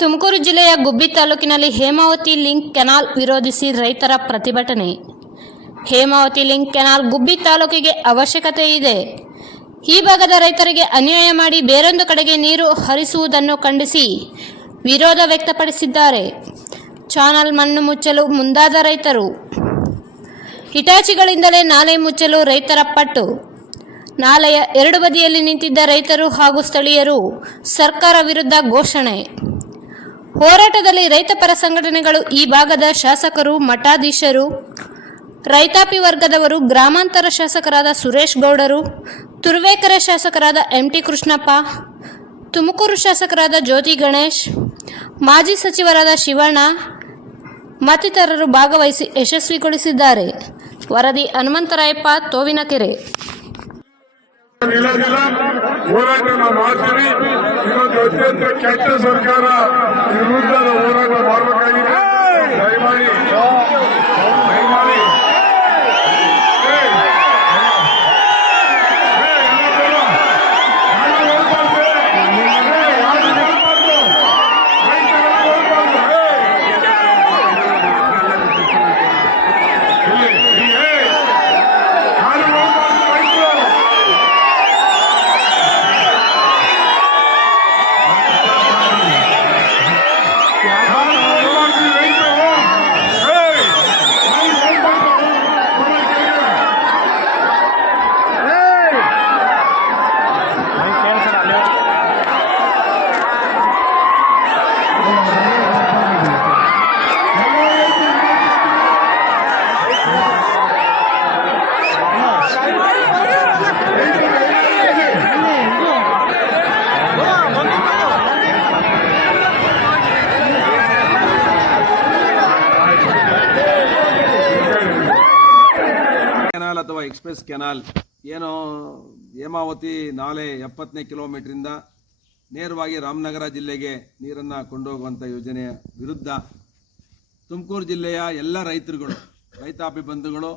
ತುಮಕೂರು ಜಿಲ್ಲೆಯ ಗುಬ್ಬಿ ತಾಲೂಕಿನಲ್ಲಿ Hemavathi link canal ವಿರೋಧಿಸಿ ರೈತರ ಪ್ರತಿಭಟನೆ. ಹೇಮಾವತಿ ಲಿಂಕ್ ಕೆನಾಲ್ ಗುಬ್ಬಿ ತಾಲೂಕಿಗೆ ಅವಶ್ಯಕತೆ ಇದೆ. ಈ ಭಾಗದ ರೈತರಿಗೆ ಅನ್ಯಾಯ ಮಾಡಿ ಬೇರೊಂದು ಕಡೆಗೆ ನೀರು ಹರಿಸುವುದನ್ನು ಖಂಡಿಸಿ ವಿರೋಧ ವ್ಯಕ್ತಪಡಿಸಿದ್ದಾರೆ. ಚಾನಲ್ ಮಣ್ಣು ಮುಚ್ಚಲು ಮುಂದಾದ ರೈತರು. ಹಿಟಾಚಿಗಳಿಂದಲೇ ನಾಲೆ ಮುಚ್ಚಲು ರೈತರ ಪಟ್ಟು. ನಾಲೆಯ ಎರಡು ಬದಿಯಲ್ಲಿ ನಿಂತಿದ್ದ ರೈತರು ಹಾಗೂ ಸ್ಥಳೀಯರು ಸರ್ಕಾರ ವಿರುದ್ಧ ಘೋಷಣೆ. ಹೋರಾಟದಲ್ಲಿ ರೈತಪರ ಸಂಘಟನೆಗಳು, ಈ ಭಾಗದ ಶಾಸಕರು, ಮಠಾಧೀಶರು, ರೈತಾಪಿ ವರ್ಗದವರು, ಗ್ರಾಮಾಂತರ ಶಾಸಕರಾದ ಸುರೇಶ್ ಗೌಡರು, ತುರುವೇಕೆರೆ ಶಾಸಕರಾದ ಎಂಟಿ ಕೃಷ್ಣಪ್ಪ, ತುಮಕೂರು ಶಾಸಕರಾದ ಜ್ಯೋತಿ ಗಣೇಶ್, ಮಾಜಿ ಸಚಿವರಾದ ಶಿವಣ್ಣ ಮತ್ತಿತರರು ಭಾಗವಹಿಸಿ ಯಶಸ್ವಿಗೊಳಿಸಿದ್ದಾರೆ. ವರದಿ ಹನುಮಂತರಾಯಪ್ಪ, ತೋವಿನಕೆರೆ. ಹೋರಾಟ ಮಾಡ್ತೀವಿ. ಇವತ್ತು ಅತ್ಯಂತ ಕೆಟ್ಟ ಸರ್ಕಾರ ವಿರುದ್ಧ ಹೋರಾಟ ಮಾಡಬೇಕಾಗಿದೆ. ದಯಮಾಡಿ ಕೆನಾಲ್ ಅಥವಾ ಎಕ್ಸ್ಪ್ರೆಸ್ ಕೆನಾಲ್ ಏನು ಹೇಮಾವತಿ ನಾಲೆ 70ನೇ ಕಿಲೋಮೀಟರಿಂದ ನೇರವಾಗಿ ರಾಮನಗರ ಜಿಲ್ಲೆಗೆ ನೀರನ್ನು ಕೊಂಡೋಗುವಂಥ ಯೋಜನೆಯ ವಿರುದ್ಧ ತುಮಕೂರು ಜಿಲ್ಲೆಯ ಎಲ್ಲ ರೈತರುಗಳು, ರೈತಾಪಿ ಬಂಧುಗಳು,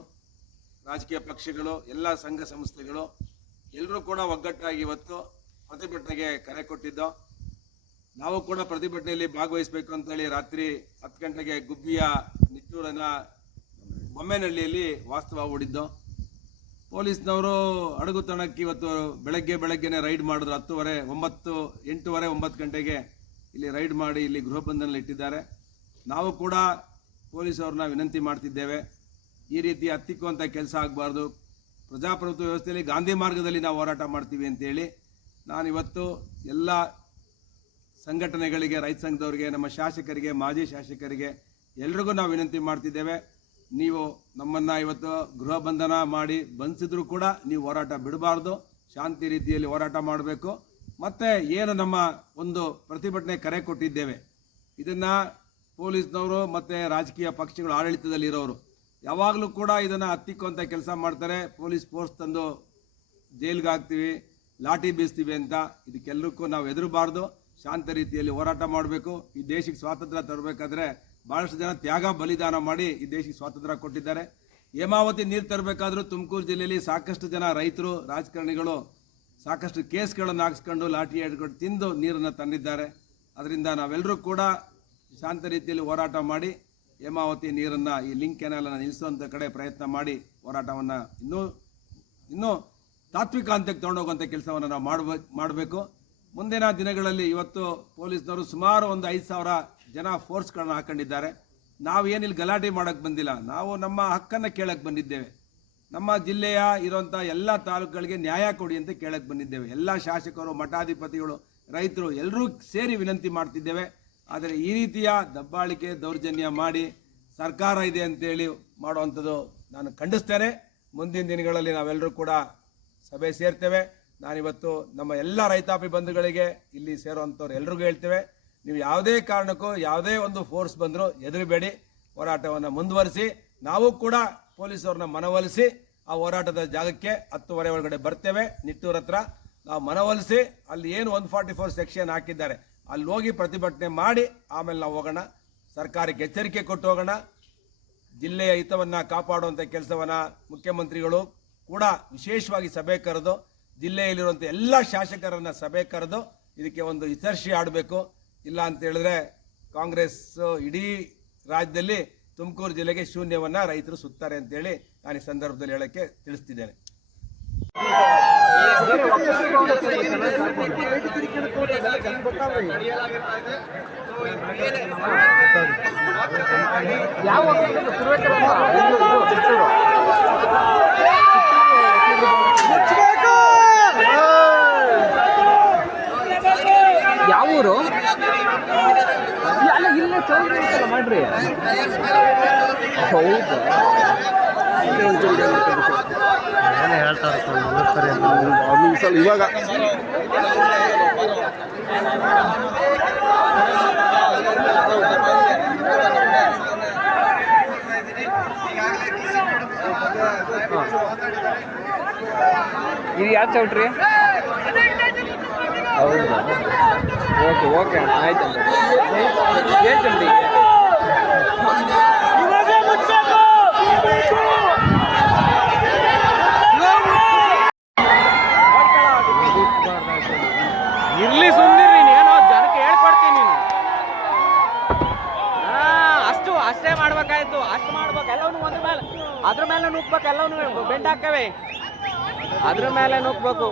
ರಾಜಕೀಯ ಪಕ್ಷಗಳು, ಎಲ್ಲ ಸಂಘ ಸಂಸ್ಥೆಗಳು ಎಲ್ಲರೂ ಕೂಡ ಒಗ್ಗಟ್ಟಾಗಿ ಇವತ್ತು ಪ್ರತಿಭಟನೆಗೆ ಕರೆ ಕೊಟ್ಟಿದ್ದು. ನಾವು ಕೂಡ ಪ್ರತಿಭಟನೆಯಲ್ಲಿ ಭಾಗವಹಿಸಬೇಕು ಅಂತೇಳಿ ರಾತ್ರಿ 10 ಗಂಟೆಗೆ ಗುಬ್ಬಿಯ ನಿಟ್ಟೂರಿನ ಬೊಮ್ಮೆನಹಳ್ಳಿಯಲ್ಲಿ ವಾಸ್ತವ ಹೂಡಿದ್ದು. ಪೊಲೀಸ್ನವರು ಅಡಗುತಾಣಕ್ಕೆ ಇವತ್ತು ಬೆಳಗ್ಗೆನೆ ರೈಡ್ ಮಾಡಿದ್ರು. 8:30 9 ಗಂಟೆಗೆ ಇಲ್ಲಿ ರೈಡ್ ಮಾಡಿ ಇಲ್ಲಿ ಗೃಹ ಬಂಧನಲ್ಲಿ ಇಟ್ಟಿದ್ದಾರೆ. ನಾವು ಕೂಡ ಪೊಲೀಸವ್ರನ್ನ ವಿನಂತಿ ಮಾಡ್ತಿದ್ದೇವೆ, ಈ ರೀತಿ ಹತ್ತಿಕ್ಕುವಂಥ ಕೆಲಸ ಆಗಬಾರ್ದು. ಪ್ರಜಾಪ್ರಭುತ್ವ ವ್ಯವಸ್ಥೆಯಲ್ಲಿ ಗಾಂಧಿ ಮಾರ್ಗದಲ್ಲಿ ನಾವು ಹೋರಾಟ ಮಾಡ್ತೀವಿ ಅಂತೇಳಿ ನಾನಿವತ್ತು ಎಲ್ಲ ಸಂಘಟನೆಗಳಿಗೆ, ರೈತ ಸಂಘದವರಿಗೆ, ನಮ್ಮ ಶಾಸಕರಿಗೆ, ಮಾಜಿ ಶಾಸಕರಿಗೆ ಎಲ್ರಿಗೂ ನಾವು ವಿನಂತಿ ಮಾಡ್ತಿದ್ದೇವೆ. ನೀವು ನಮ್ಮನ್ನು ಇವತ್ತು ಗೃಹ ಬಂಧನ ಮಾಡಿ ಬಂಧಿಸಿದ್ರು ಕೂಡ ನೀವು ಹೋರಾಟ ಬಿಡಬಾರ್ದು, ಶಾಂತಿ ರೀತಿಯಲ್ಲಿ ಹೋರಾಟ ಮಾಡಬೇಕು. ಮತ್ತು ಏನು ನಮ್ಮ ಒಂದು ಪ್ರತಿಭಟನೆ ಕರೆ ಕೊಟ್ಟಿದ್ದೇವೆ, ಇದನ್ನು ಪೊಲೀಸ್ನವರು ಮತ್ತು ರಾಜಕೀಯ ಪಕ್ಷಗಳು ಆಡಳಿತದಲ್ಲಿರೋರು ಯಾವಾಗಲೂ ಕೂಡ ಇದನ್ನು ಹತ್ತಿಕ್ಕುವಂಥ ಕೆಲಸ ಮಾಡ್ತಾರೆ. ಪೊಲೀಸ್ ಫೋರ್ಸ್ ತಂದು ಜೈಲ್ಗೆ ಹಾಕ್ತೀವಿ, ಲಾಠಿ ಬೀಸ್ತೀವಿ ಅಂತ. ಇದಕ್ಕೆಲ್ಲರಿಗೂ ನಾವು ಹೆದರಬಾರ್ದು, ಶಾಂತ ರೀತಿಯಲ್ಲಿ ಹೋರಾಟ ಮಾಡಬೇಕು. ಈ ದೇಶಕ್ಕೆ ಸ್ವಾತಂತ್ರ್ಯ ತರಬೇಕಾದ್ರೆ ಭಾಳಷ್ಟು ಜನ ತ್ಯಾಗ ಬಲಿದಾನ ಮಾಡಿ ಈ ದೇಶಕ್ಕೆ ಸ್ವಾತಂತ್ರ್ಯ ಕೊಟ್ಟಿದ್ದಾರೆ. ಹೇಮಾವತಿ ನೀರು ತರಬೇಕಾದ್ರೂ ತುಮಕೂರು ಜಿಲ್ಲೆಯಲ್ಲಿ ಸಾಕಷ್ಟು ಜನ ರೈತರು, ರಾಜಕಾರಣಿಗಳು ಸಾಕಷ್ಟು ಕೇಸ್ಗಳನ್ನು ಹಾಕ್ಸ್ಕೊಂಡು ಲಾಠಿ ಹಿಡ್ಕೊಂಡು ತಿಂದು ನೀರನ್ನು ತಂದಿದ್ದಾರೆ. ಅದರಿಂದ ನಾವೆಲ್ಲರೂ ಕೂಡ ಶಾಂತ ರೀತಿಯಲ್ಲಿ ಹೋರಾಟ ಮಾಡಿ ಹೇಮಾವತಿ ನೀರನ್ನು, ಈ ಲಿಂಕ್ ಕೆನಾಲನ್ನು ನಿಲ್ಲಿಸುವಂಥ ಕಡೆ ಪ್ರಯತ್ನ ಮಾಡಿ ಹೋರಾಟವನ್ನು ಇನ್ನೂ ತಾತ್ವಿಕ ಹಂತಕ್ಕೆ ತೊಗೊಂಡೋಗುವಂಥ ಕೆಲಸವನ್ನು ನಾವು ಮಾಡಬೇಕು. ಮುಂದಿನ ದಿನಗಳಲ್ಲಿ ಇವತ್ತು ಪೊಲೀಸ್ನವರು ಸುಮಾರು ಒಂದು 5,000 ಜನ ಫೋರ್ಸ್ಗಳನ್ನ ಹಾಕೊಂಡಿದ್ದಾರೆ. ನಾವು ಏನಿಲ್ಲಿ ಗಲಾಟೆ ಮಾಡೋಕ್ಕೆ ಬಂದಿಲ್ಲ, ನಾವು ನಮ್ಮ ಹಕ್ಕನ್ನು ಕೇಳಕ್ಕೆ ಬಂದಿದ್ದೇವೆ. ನಮ್ಮ ಜಿಲ್ಲೆಯ ಇರುವಂಥ ಎಲ್ಲ ತಾಲೂಕುಗಳಿಗೆ ನ್ಯಾಯ ಕೊಡಿ ಅಂತ ಕೇಳಕ್ಕೆ ಬಂದಿದ್ದೇವೆ. ಎಲ್ಲ ಶಾಸಕರು, ಮಠಾಧಿಪತಿಗಳು, ರೈತರು ಎಲ್ಲರೂ ಸೇರಿ ವಿನಂತಿ ಮಾಡ್ತಿದ್ದೇವೆ. ಆದರೆ ಈ ರೀತಿಯ ದಬ್ಬಾಳಿಕೆ, ದೌರ್ಜನ್ಯ ಮಾಡಿ ಸರ್ಕಾರ ಇದೆ ಅಂತೇಳಿ ಮಾಡುವಂಥದ್ದು ನಾನು ಖಂಡಿಸ್ತೇನೆ. ಮುಂದಿನ ದಿನಗಳಲ್ಲಿ ನಾವೆಲ್ಲರೂ ಕೂಡ ಸಭೆ ಸೇರ್ತೇವೆ. ನಾನಿವತ್ತು ನಮ್ಮ ಎಲ್ಲ ರೈತಾಪಿ ಬಂಧುಗಳಿಗೆ, ಇಲ್ಲಿ ಸೇರುವಂಥವ್ರು ಎಲ್ರಿಗೂ ಹೇಳ್ತೇವೆ, ನೀವು ಯಾವುದೇ ಕಾರಣಕ್ಕೂ ಯಾವುದೇ ಒಂದು ಫೋರ್ಸ್ ಬಂದರೂ ಹೆದರಬೇಡಿ, ಹೋರಾಟವನ್ನು ಮುಂದುವರಿಸಿ. ನಾವು ಕೂಡ ಪೊಲೀಸವ್ರನ್ನ ಮನವೊಲಿಸಿ ಆ ಹೋರಾಟದ ಜಾಗಕ್ಕೆ 10:30 ಒಳಗಡೆ ಬರ್ತೇವೆ. ನಿಟ್ಟೂರ್ ಹತ್ರ ನಾವು ಮನವೊಲಿಸಿ ಅಲ್ಲಿ ಏನು 144 ಸೆಕ್ಷನ್ ಹಾಕಿದ್ದಾರೆ ಅಲ್ಲಿ ಹೋಗಿ ಪ್ರತಿಭಟನೆ ಮಾಡಿ ಆಮೇಲೆ ನಾವು ಹೋಗೋಣ. ಸರ್ಕಾರಕ್ಕೆ ಎಚ್ಚರಿಕೆ ಕೊಟ್ಟು ಹೋಗೋಣ. ಜಿಲ್ಲೆಯ ಹಿತವನ್ನು ಕಾಪಾಡುವಂಥ ಕೆಲಸವನ್ನು ಮುಖ್ಯಮಂತ್ರಿಗಳು ಕೂಡ ವಿಶೇಷವಾಗಿ ಸಭೆ ಕರೆದು ಜಿಲ್ಲೆಯಲ್ಲಿರುವಂಥ ಎಲ್ಲ ಶಾಸಕರನ್ನ ಸಭೆ ಕರೆದು ಇದಕ್ಕೆ ಒಂದು ವಿಮರ್ಶೆ ಆಡಬೇಕು. ಇಲ್ಲ ಅಂತ ಹೇಳಿದ್ರೆ ಕಾಂಗ್ರೆಸ್ ಇಡೀ ರಾಜ್ಯದಲ್ಲಿ ತುಮಕೂರು ಜಿಲ್ಲೆಗೆ ಶೂನ್ಯವನ್ನ ರೈತರು ಸುತ್ತಾರೆ ಅಂತೇಳಿ ನಾನು ಈ ಸಂದರ್ಭದಲ್ಲಿ ಹೇಳಕ್ಕೆ ತಿಳಿಸ್ತಿದ್ದೇನೆ. ಯಾವ ಊರು? ಅಲ್ಲ ಇಲ್ಲೇ ಚೌಲ್ಟ್ರಿ ಇರ್ತಲ್ಲ ಮಾಡ್ರಿ. ಹೌದಾ? ಇವಾಗ ಇದು ಯಾವ ಚೌಟ್ರಿ? ಹೌದಾ? ಓಕೆ ಓಕೆ ಅಣ್ಣ, ಆಯ್ತು. ಏನು ಚೌಟ್ರಿ? ಇರ್ಲಿ ಸುಂದಿರಿ, ನೀನು ಜನಕ್ಕೆ ಹೇಳ್ಕೊಡ್ತೀನಿ ನೀನು. ಅಷ್ಟೇ ಮಾಡ್ಬೇಕಾಯ್ತು, ಅಷ್ಟು ಮಾಡ್ಬೇಕು. ಎಲ್ಲವನ್ನೂ ಒಂದ್ರ ಮೇಲೆ ಅದ್ರ ಮೇಲೆ ನುಗ್ಬೇಕು, ಎಲ್ಲವನ್ನೂ ಬೆಂಡ್ ಹಾಕವೆ, ಅದ್ರ ಮೇಲೆ ನುಗ್ಬೇಕು.